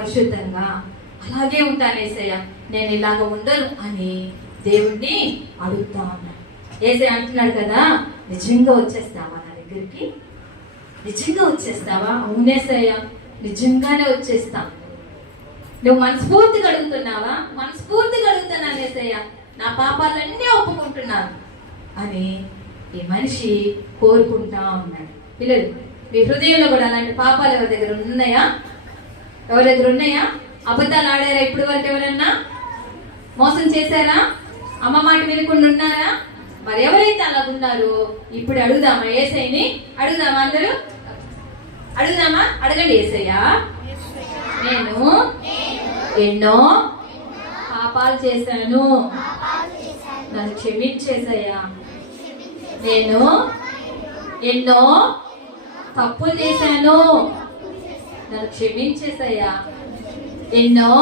పరిశుద్ధంగా అలాగే ఉంటాను యేసయ్య, నేను ఇలాగ ఉండను అని దేవుణ్ణి అడుగుతా ఉన్నాను. యేసయ్య అంటున్నాడు కదా, నిజంగా వచ్చేస్తావా నా దగ్గరికి? నిజంగా వచ్చేస్తావా? అవునేసయ్య, నిజంగానే వచ్చేస్తా. నువ్వు మనస్ఫూర్తిగా అడుగుతున్నావా? మనస్ఫూర్తిగా అడుగుతున్నాను యేసయ్య, నా పాపాలన్నీ ఒప్పుకుంటున్నాను అని ఈ మనిషి కోరుకుంటా ఉన్నాడు. పిల్లలు, మీ హృదయంలో కూడా అలాంటి పాపాలు ఎవరి దగ్గర ఉన్నాయా? ఎవరి దగ్గర ఉన్నాయా? అబద్ధాలు ఆడారా ఇప్పుడు వరకు? ఎవరన్నా మోసం చేశారా? అమ్మ మాట వినకుండా ఉన్నారా? మరి ఎవరైతే అలా ఉన్నారో ఇప్పుడు అడుగుదామా? యేసయ్యని అడుగుదామా? అందరూ అడుగుదామా? అడగండి. యేసయ్య, నేను ఎన్నో పాపాలు చేశాను, నన్ను క్షమించేసయ్యా. నేను ఎన్నో తప్పులు చేశాను, నన్ను క్షమించేసయ్యా. ఎన్నో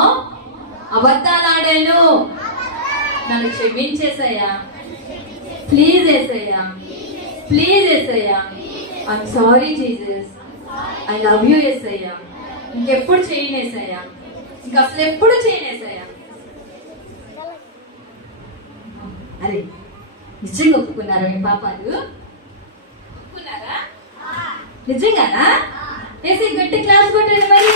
అబద్ధాలు ఆడాను, నన్ను క్షమించేసయ్యా. Please Yesayya, please Yesayya, I'm sorry Jesus, I love you Yesayya. ఇంకెప్పుడు చేయనేసయ్యా, ఇంకా అసలు ఎప్పుడు చేయనేసయ్యా. అరే, నిజంగా ఒప్పుకున్నారా మీ పాపాలు? ఒప్పుకున్నారా? నిజంగానా? వేసి గట్టి క్లాస్ కొట్టండి మరి.